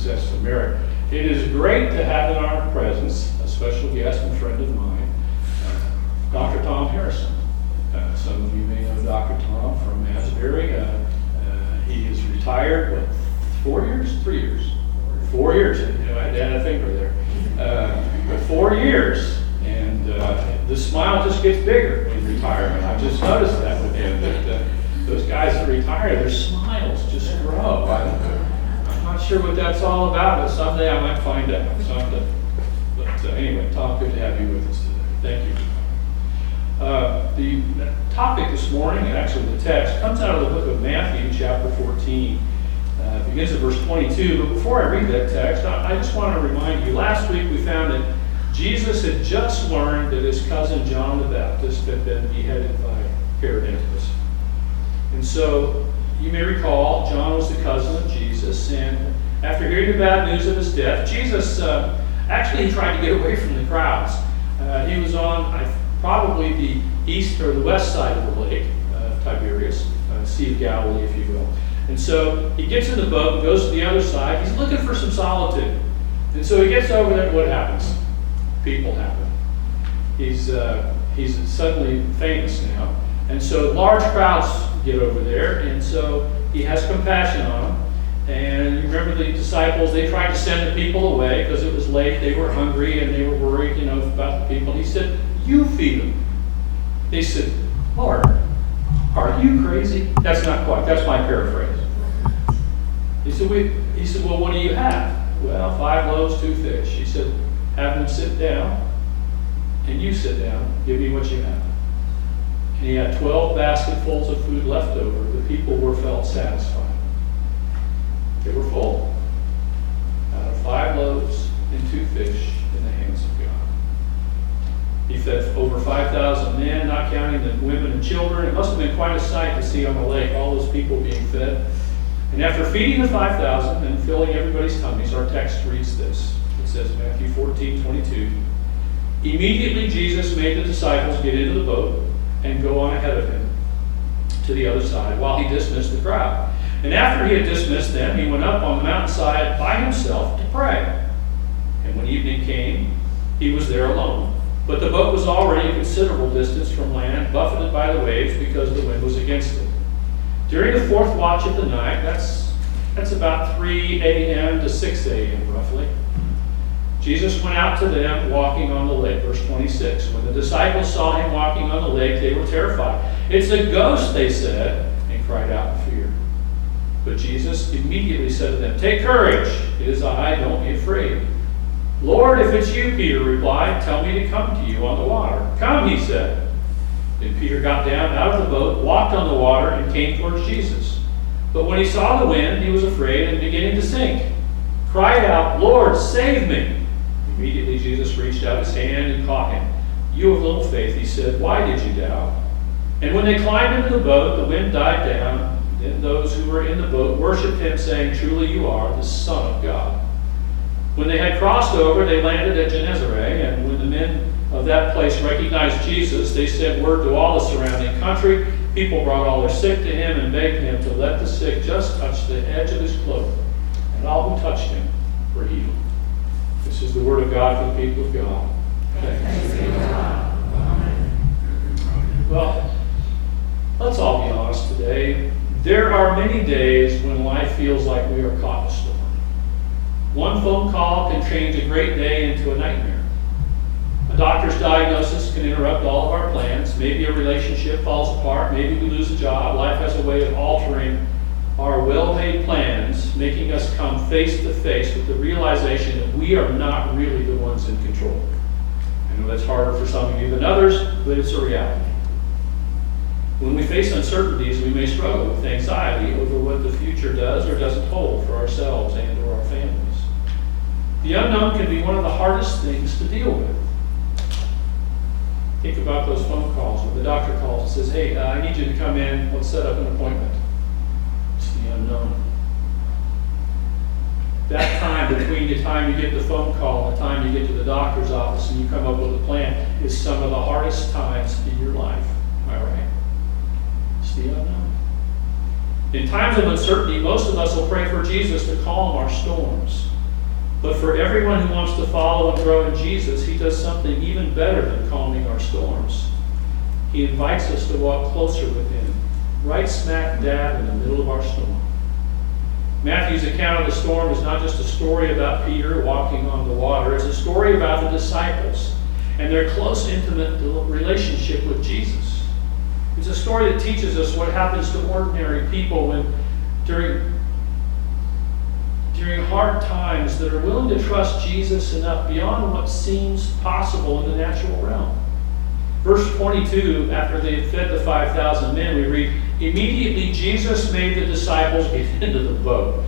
possess some merit. It is great to have in our presence a special guest and friend of mine, Dr. Tom Harrison. Some of you may know Dr. Tom from Asbury. He is retired, what, 4 years? 3 years? 4 years. I had a finger there. But 4 years. And the smile just gets bigger in retirement. I've just noticed that with him. That those guys that retire, their smiles just grow. I'm not sure what that's all about, but someday I might find out. Someday. But anyway, Tom, good to have you with us today. Thank you. The topic this morning, and actually the text, comes out of the book of Matthew, chapter 14. It begins at verse 22. But before I read that text, I just want to remind you, last week we found that Jesus had just learned that his cousin John the Baptist had been beheaded by Herod Antipas. And so, you may recall, John was the cousin of Jesus, and after hearing the bad news of his death, Jesus actually tried to get away from the crowds. He was on probably the east or the west side of the lake, Tiberias, Sea of Galilee, if you will. And so he gets in the boat and goes to the other side. He's looking for some solitude. And so he gets over there, and what happens? People happen. He's suddenly famous now. And so large crowds get over there, and so he has compassion on them. And you remember the disciples, they tried to send the people away because it was late, they were hungry, and they were worried, about the people. He said, "You feed them." They said, "Lord, are you crazy?" That's not quite, that's my paraphrase. He said, "Well, what do you have?" "Well, 5 loaves, 2 fish." He said, "Have them sit down, and you sit down, give me what you have." And he had 12 basketfuls of food left over. The people felt satisfied. They were full. Out of 5 loaves and 2 fish in the hands of God. He fed over 5,000 men, not counting the women and children. It must have been quite a sight to see on the lake, all those people being fed. And after feeding the 5,000 and filling everybody's tummies, our text reads this. It says, Matthew 14:22, "Immediately Jesus made the disciples get into the boat and go on ahead of him to the other side while he dismissed the crowd. And after he had dismissed them, he went up on the mountainside by himself to pray. And when evening came, he was there alone. But the boat was already a considerable distance from land, buffeted by the waves because the wind was against it. During the 4th watch of the night, that's about 3 a.m. to 6 a.m. roughly, Jesus went out to them walking on the lake. Verse 26. When the disciples saw him walking on the lake, they were terrified. "It's a ghost," they said, and cried out in fear. But Jesus immediately said to them, "Take courage, it is I, don't be afraid." "Lord, if it's you," Peter replied, "tell me to come to you on the water." "Come," he said. Then Peter got down out of the boat, walked on the water, and came towards Jesus. But when he saw the wind, he was afraid and beginning to sink. Cried out, "Lord, save me." Immediately Jesus reached out his hand and caught him. "You of little faith," he said, "why did you doubt?" And when they climbed into the boat, the wind died down. Then those who were in the boat worshipped him, saying, "Truly you are the Son of God." When they had crossed over, they landed at Gennesaret, and when the men of that place recognized Jesus, they sent word to all the surrounding country. People brought all their sick to him and begged him to let the sick just touch the edge of his cloak. And all who touched him were healed. This is the word of God for the people of God. Thanks be to God. Well, let's all be honest today. There are many days when life feels like we are caught in a storm. One phone call can change a great day into a nightmare. A doctor's diagnosis can interrupt all of our plans. Maybe a relationship falls apart. Maybe we lose a job. Life has a way of altering our well-made plans, making us come face to face with the realization that we are not really the ones in control. I know that's harder for some of you than others, but it's a reality. When we face uncertainties, we may struggle with anxiety over what the future does or doesn't hold for ourselves and or our families. The unknown can be one of the hardest things to deal with. Think about those phone calls when the doctor calls and says, "Hey, I need you to come in. Let's set up an appointment." It's the unknown. That time between the time you get the phone call and the time you get to the doctor's office and you come up with a plan is some of the hardest times in your life. Am I right? It's the unknown. In times of uncertainty, most of us will pray for Jesus to calm our storms. But for everyone who wants to follow and grow in Jesus, he does something even better than calming our storms. He invites us to walk closer with him, right smack dab in the middle of our storm. Matthew's account of the storm is not just a story about Peter walking on the water. It's a story about the disciples and their close, intimate relationship with Jesus. It's a story that teaches us what happens to ordinary people when, during hard times, that are willing to trust Jesus enough beyond what seems possible in the natural realm. Verse 22, after they had fed the 5,000 men, we read, immediately Jesus made the disciples get into the boat.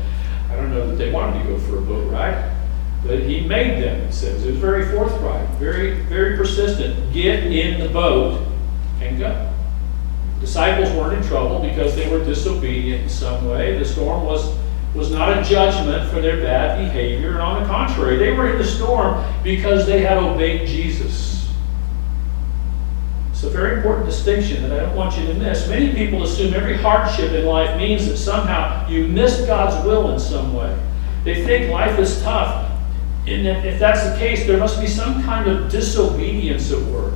I don't know that they wanted to go for a boat ride, but he made them, it says. It was very forthright, very, very persistent. Get in the boat and go. Disciples weren't in trouble because they were disobedient in some way. The storm was not a judgment for their bad behavior. And on the contrary, they were in the storm because they had obeyed Jesus. It's a very important distinction that I don't want you to miss. Many people assume every hardship in life means that somehow you missed God's will in some way. They think life is tough. And if that's the case, there must be some kind of disobedience at work.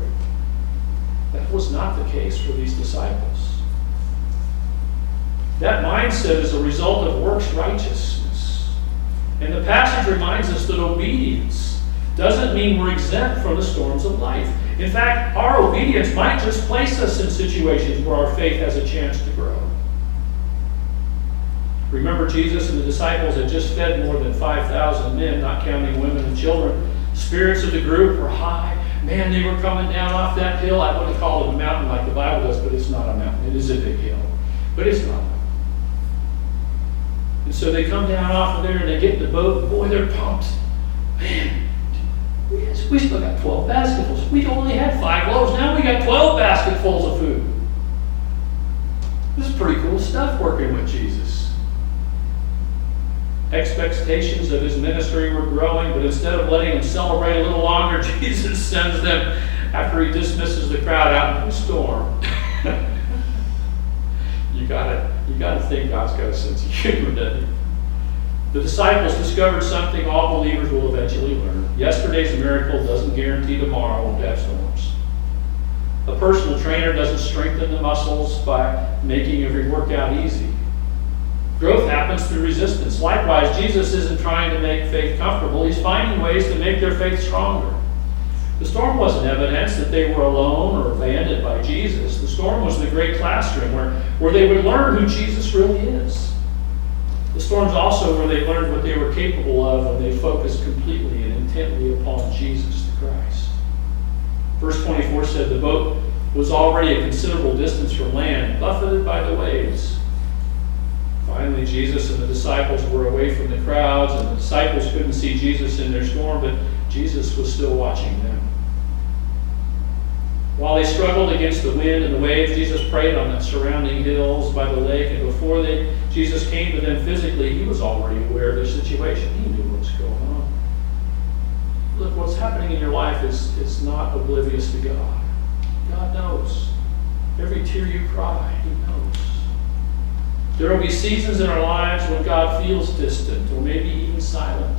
That was not the case for these disciples. That mindset is a result of works righteousness. And the passage reminds us that obedience doesn't mean we're exempt from the storms of life. In fact, our obedience might just place us in situations where our faith has a chance to grow. Remember, Jesus and the disciples had just fed more than 5,000 men, not counting women and children. Spirits of the group were high. Man, they were coming down off that hill. I wouldn't call it a mountain like the Bible does, but it's not a mountain. It is a big hill, but it's not. And so they come down off of there and they get in the boat. Boy, they're pumped. Man, we still got 12 basketfuls. We only had 5 loaves. Now we got 12 basketfuls of food. This is pretty cool stuff working with Jesus. Expectations of his ministry were growing, but instead of letting them celebrate a little longer, Jesus sends them, after he dismisses the crowd, out into a storm. You gotta think God's got a sense of humor, doesn't he? The disciples discovered something all believers will eventually learn. Yesterday's miracle doesn't guarantee tomorrow won't have storms. A personal trainer doesn't strengthen the muscles by making every workout easy. Growth happens through resistance. Likewise, Jesus isn't trying to make faith comfortable. He's finding ways to make their faith stronger. The storm wasn't evidence that they were alone or abandoned by Jesus. The storm was the great classroom where they would learn who Jesus really is. The storm's also where they learned what they were capable of when they focused completely and intently upon Jesus the Christ. Verse 24 said the boat was already a considerable distance from land, buffeted by the waves. Finally, Jesus and the disciples were away from the crowds, and the disciples couldn't see Jesus in their storm, but Jesus was still watching them. While they struggled against the wind and the waves, Jesus prayed on the surrounding hills by the lake, and before Jesus came to them physically, he was already aware of their situation. He knew what was going on. Look, what's happening in your life is not oblivious to God. God knows. Every tear you cry, he knows. There will be seasons in our lives when God feels distant or maybe even silent.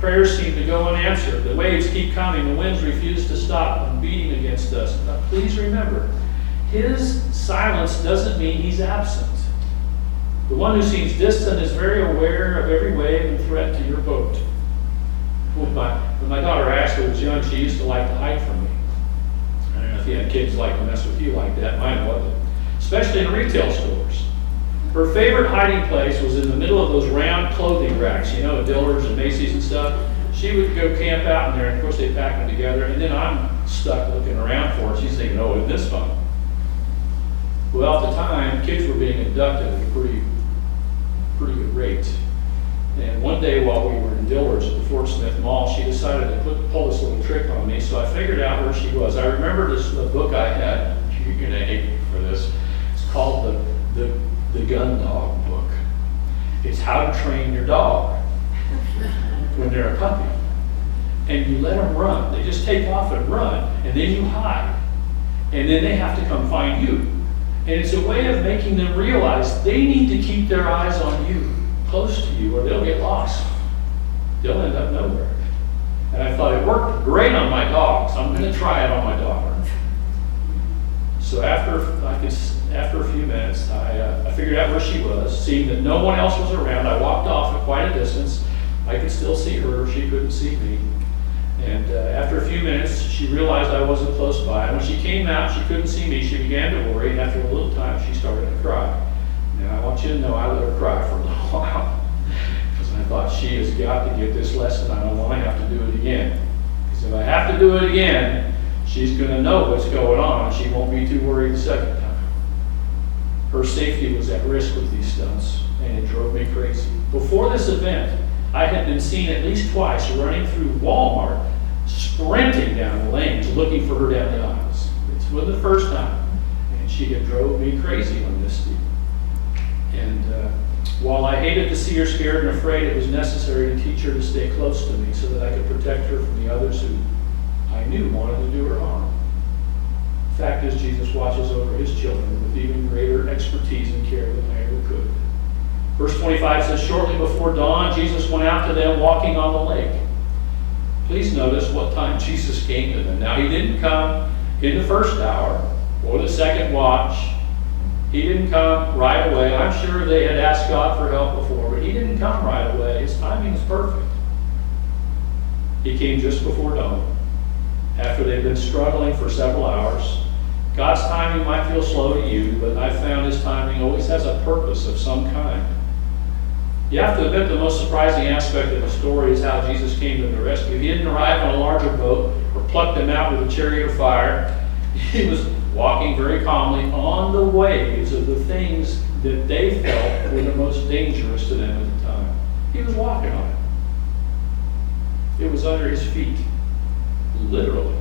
Prayers seem to go unanswered. The waves keep coming. The winds refuse to stop and beating against us. But please remember, his silence doesn't mean he's absent. The one who seems distant is very aware of every wave and threat to your boat. When my daughter Ashley was young, she used to like to hide from me. I don't know if you had kids like to mess with you like that. Mine wasn't. Especially in retail stores. Her favorite hiding place was in the middle of those round clothing racks, you know, Dillard's and Macy's and stuff. She would go camp out in there, and of course they pack them together, and then I'm stuck looking around for her. She's thinking, oh, isn't this fun? Well, at the time, kids were being abducted at a pretty good rate. And one day while we were in Dillard's at the Fort Smith Mall, she decided to pull this little trick on me, so I figured out where she was. I remember the book I had. You're going to hate me for this. It's called the Gun Dog book. It's how to train your dog when they're a puppy. And you let them run. They just take off and run, and then you hide. And then they have to come find you. And it's a way of making them realize they need to keep their eyes on you, close to you, or they'll get lost. They'll end up nowhere. And I thought it worked great on my dogs. I'm going to try it on my daughter. So after a few minutes, I figured out where she was. Seeing that no one else was around, I walked off at quite a distance. I could still see her. She couldn't see me. And after a few minutes, she realized I wasn't close by. And when she came out, she couldn't see me. She began to worry. And after a little time, she started to cry. Now, I want you to know I let her cry for a little while. Because I thought, she has got to get this lesson. I don't want to have to do it again. Because if I have to do it again, she's going to know what's going on. And she won't be too worried the second time. Her safety was at risk with these stunts. And it drove me crazy. Before this event, I had been seen at least twice running through Walmart, sprinting down the lanes, looking for her down the aisles. It was the first time, and she had drove me crazy on this deal. And while I hated to see her scared and afraid, it was necessary to teach her to stay close to me so that I could protect her from the others who I knew wanted to do her harm. The fact is, Jesus watches over his children with even greater expertise and care than I ever could. Verse 25 says, shortly before dawn, Jesus went out to them walking on the lake. Please notice what time Jesus came to them. Now, he didn't come in the first hour or the second watch. He didn't come right away. I'm sure they had asked God for help before, but he didn't come right away. His timing is perfect. He came just before dawn, after they've been struggling for several hours. God's timing might feel slow to you, but I've found his timing always has a purpose of some kind. You have to admit the most surprising aspect of the story is how Jesus came to their rescue. He didn't arrive on a larger boat or pluck them out with a chariot of fire. He was walking very calmly on the waves of the things that they felt were the most dangerous to them at the time. He was walking on it. It was under his feet, literally.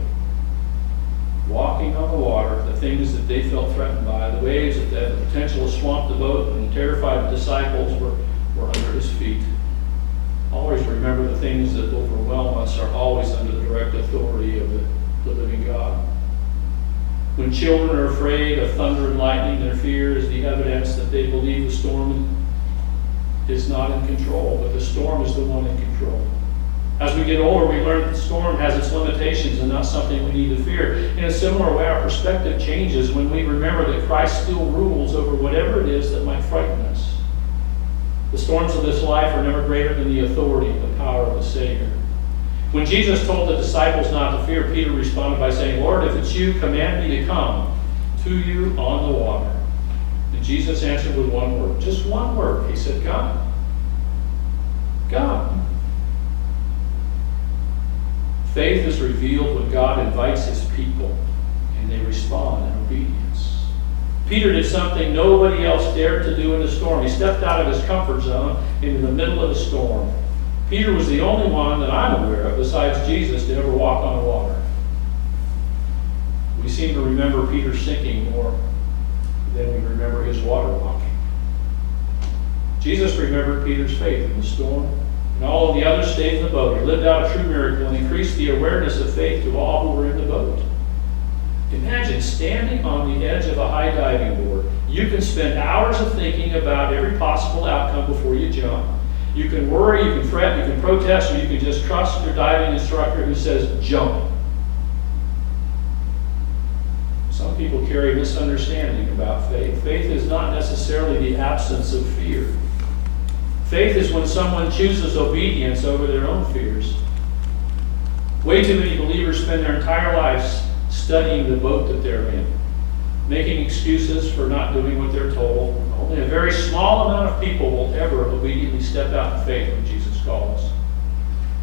Walking on the water, the things that they felt threatened by, the waves that had the potential to swamp the boat, and the terrified disciples were under his feet. Always remember the things that overwhelm us are always under the direct authority of the living God. When children are afraid of thunder and lightning, their fear is the evidence that they believe the storm is not in control, but the storm is the one in control. As we get older, we learn that the storm has its limitations and not something we need to fear. In a similar way, our perspective changes when we remember that Christ still rules over whatever it is that might frighten us. The storms of this life are never greater than the authority and the power of the Savior. When Jesus told the disciples not to fear, Peter responded by saying, Lord, if it's you, command me to come to you on the water. And Jesus answered with one word, just one word. He said, come. Come. Faith is revealed when God invites his people and they respond in obedience. Peter did something nobody else dared to do in the storm. He stepped out of his comfort zone into the middle of the storm. Peter was the only one that I'm aware of, besides Jesus, to ever walk on the water. We seem to remember Peter sinking more than we remember his water walking. Jesus remembered Peter's faith in the storm, and all of the others stayed in the boat. He lived out a true miracle and increased the awareness of faith to all who were in the boat. Imagine standing on the edge of a high diving board. You can spend hours of thinking about every possible outcome before you jump. You can worry, you can fret, you can protest, or you can just trust your diving instructor who says, jump. Some people carry a misunderstanding about faith. Faith is not necessarily the absence of fear. Faith is when someone chooses obedience over their own fears. Way too many believers spend their entire lives studying the boat that they're in, making excuses for not doing what they're told. Only a very small amount of people will ever obediently step out in faith when Jesus calls.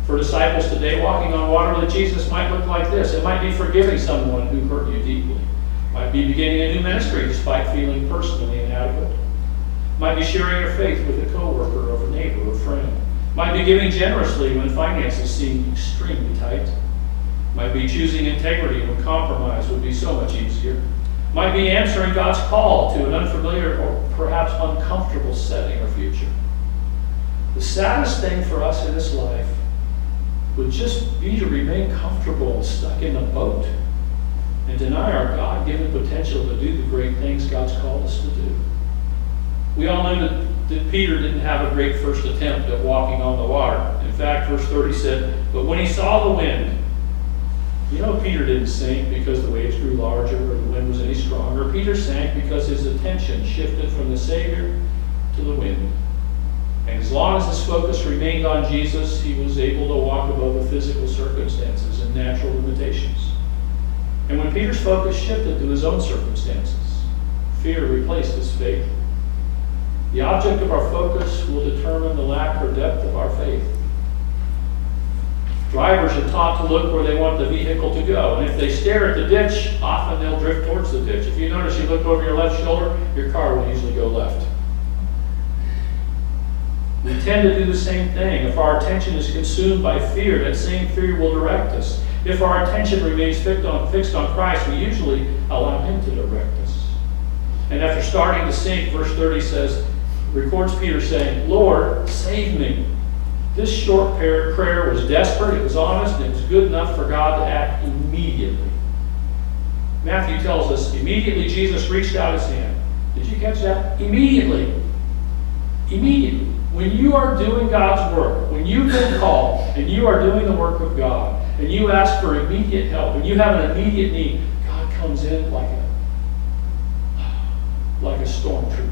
For disciples today, walking on water with Jesus might look like this. It might be forgiving someone who hurt you deeply. It might be beginning a new ministry despite feeling personally inadequate. It might be sharing your faith with a coworker or a neighbor or friend. It might be giving generously when finances seem extremely tight. It might be choosing integrity when compromise would be so much easier. It might be answering God's call to an unfamiliar or perhaps uncomfortable setting or future. The saddest thing for us in this life would just be to remain comfortable and stuck in the boat. and deny our God-given potential to do the great things God's called us to do. We all know that Peter didn't have a great first attempt at walking on the water. In fact, verse 30 said, but when he saw the wind, you know Peter didn't sink because the waves grew larger or the wind was any stronger. Peter sank because his attention shifted from the Savior to the wind. And as long as his focus remained on Jesus, he was able to walk above the physical circumstances and natural limitations. And when Peter's focus shifted to his own circumstances, fear replaced his faith. The object of our focus will determine the lack or depth of our faith. Drivers are taught to look where they want the vehicle to go. And if they stare at the ditch, often they'll drift towards the ditch. If you notice you look over your left shoulder, your car will usually go left. We tend to do the same thing. If our attention is consumed by fear, that same fear will direct us. If our attention remains fixed on Christ, we usually allow Him to direct us. And after starting to sink, verse 30 records Peter saying, Lord, save me. This short prayer was desperate, it was honest, and it was good enough for God to act immediately. Matthew tells us, immediately Jesus reached out his hand. Did you catch that? Immediately. Immediately. When you are doing God's work, when you've been called and you are doing the work of God, and you ask for immediate help, and you have an immediate need, God comes in like a stormtrooper.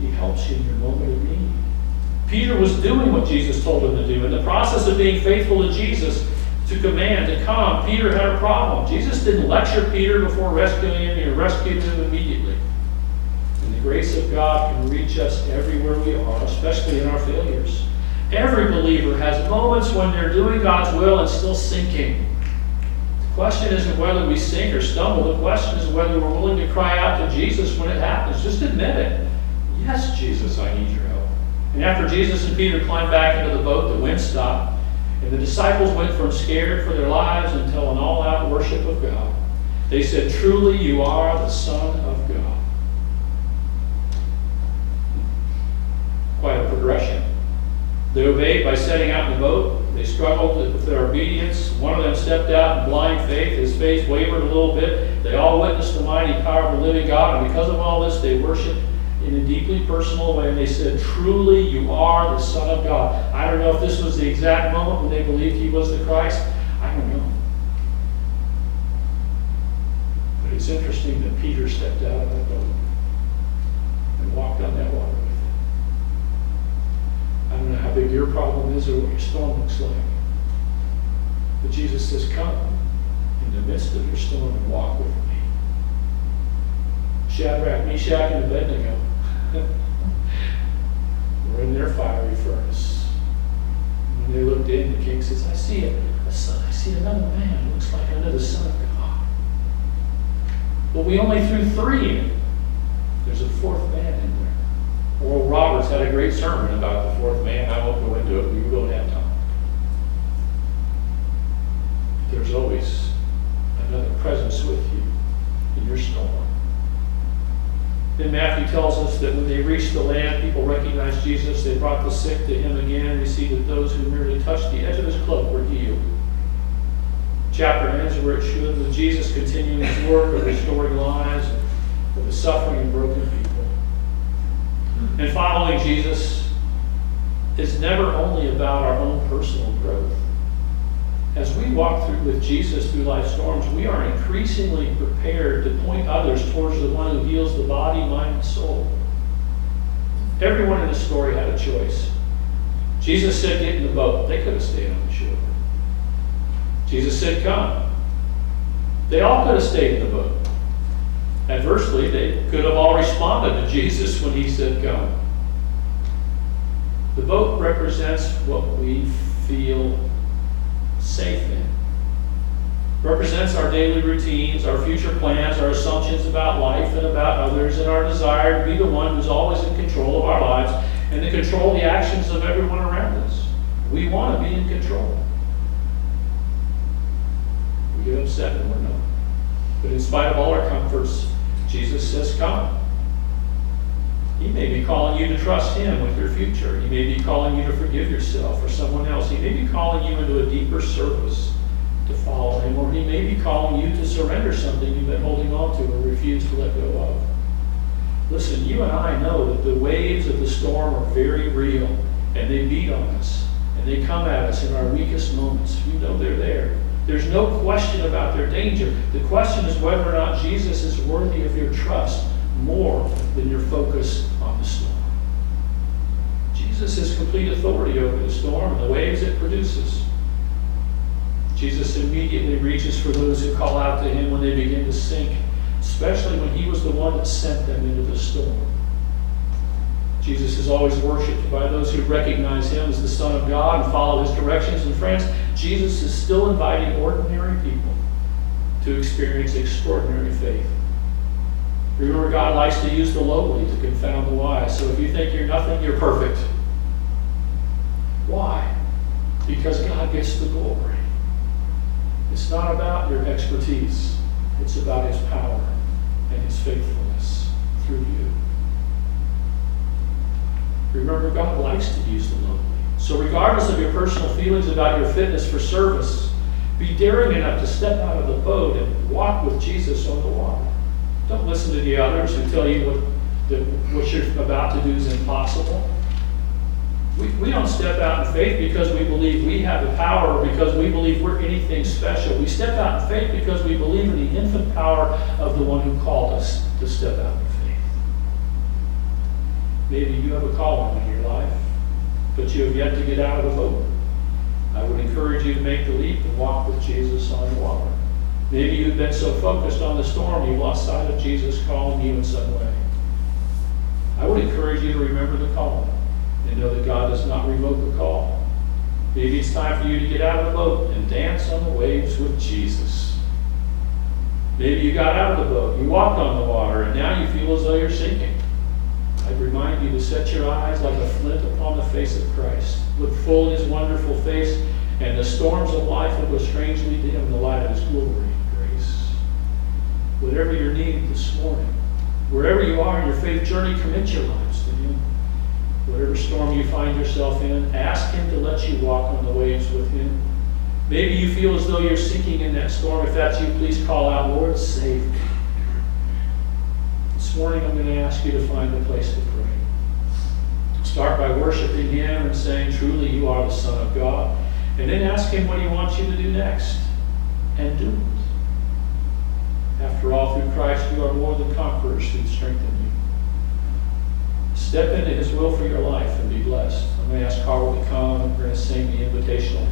He helps you in your moment of need. Peter was doing what Jesus told him to do. In the process of being faithful to Jesus, to command, to come, Peter had a problem. Jesus didn't lecture Peter before rescuing him. He rescued him immediately. And the grace of God can reach us everywhere we are, especially in our failures. Every believer has moments when they're doing God's will and still sinking. The question isn't whether we sink or stumble. The question is whether we're willing to cry out to Jesus when it happens. Just admit it. Yes, Jesus, I need your help. And after Jesus and Peter climbed back into the boat, the wind stopped, and the disciples went from scared for their lives until an all-out worship of God. They said, truly you are the Son of God. Quite a progression. They obeyed by setting out in the boat. They struggled with their obedience. One of them stepped out in blind faith. His faith wavered a little bit. They all witnessed the mighty power of the living God, and because of all this, they worshiped in a deeply personal way, and they said, truly you are the Son of God. I don't know if this was the exact moment when they believed he was the Christ. I don't know. But it's interesting that Peter stepped out of that boat and walked on that water with him. I don't know how big your problem is or what your storm looks like. But Jesus says, come in the midst of your storm and walk with me. Shadrach, Meshach, and Abednego were in their fiery furnace. When they looked in, the king says, I see another man who looks like another Son of God. But we only threw 3 in. There's a 4th man in there. Oral Roberts had a great sermon about the 4th man. I won't go into it. We don't have time. There's always another presence with you in your storm. Then Matthew tells us that when they reached the land, people recognized Jesus. They brought the sick to him again. We see that those who merely touched the edge of his cloak were healed. The chapter ends where it should, with Jesus continuing his work of restoring lives of the suffering and broken people. And following Jesus is never only about our own personal growth. As we walk through with Jesus through life's storms, we are increasingly prepared to point others towards the one who heals the body, mind, and soul. Everyone in the story had a choice. Jesus said, get in the boat. They could have stayed on the shore. Jesus said, come. They all could have stayed in the boat. Adversely, they could have all responded to Jesus when he said, come. The boat represents what we feel safe in. Represents our daily routines, our future plans, our assumptions about life and about others, and our desire to be the one who's always in control of our lives and to control the actions of everyone around us. We want to be in control. We get upset when we're not. But in spite of all our comforts, Jesus says, come. He may be calling you to trust him with your future. He may be calling you to forgive yourself or someone else. He may be calling you into a deeper service to follow him, or he may be calling you to surrender something you've been holding on to or refuse to let go of. Listen, you and I know that the waves of the storm are very real, and they beat on us, and they come at us in our weakest moments. We know they're there. There's no question about their danger. The question is whether or not Jesus is worthy of your trust more than your focus on the storm. Jesus has complete authority over the storm and the waves it produces. Jesus immediately reaches for those who call out to him when they begin to sink, especially when he was the one that sent them into the storm. Jesus is always worshipped by those who recognize him as the Son of God and follow his directions. And friends, Jesus is still inviting ordinary people to experience extraordinary faith. Remember, God likes to use the lowly to confound the wise. So if you think you're nothing, you're perfect. Why? Because God gets the glory. It's not about your expertise. It's about his power and his faithfulness through you. Remember, God likes to use the lowly. So regardless of your personal feelings about your fitness for service, be daring enough to step out of the boat and walk with Jesus on the water. Don't listen to the others who tell you what you're about to do is impossible. We don't step out in faith because we believe we have the power or because we believe we're anything special. We step out in faith because we believe in the infinite power of the one who called us to step out in faith. Maybe you have a calling in your life, but you have yet to get out of the boat. I would encourage you to make the leap and walk with Jesus on the water. Maybe you've been so focused on the storm you've lost sight of Jesus calling you in some way. I would encourage you to remember the calling and know that God does not revoke a call. Maybe it's time for you to get out of the boat and dance on the waves with Jesus. Maybe you got out of the boat, you walked on the water, and now you feel as though you're sinking. I'd remind you to set your eyes like a flint upon the face of Christ. Look full in his wonderful face, and the storms of life will go strangely dim in the light of his glory and grace. Whatever your need this morning, wherever you are in your faith journey, commit your lives to him. Whatever storm you find yourself in, ask him to let you walk on the waves with him. Maybe you feel as though you're sinking in that storm. If that's you, please call out, Lord, save me. This morning I'm going to ask you to find a place to pray. Start by worshiping him and saying, truly you are the Son of God. And then ask him what he wants you to do next. And do it. After all, through Christ you are more than conquerors who strengthen you. Step into his will for your life and be blessed. I'm going to ask Carl to come. We're going to sing the invitational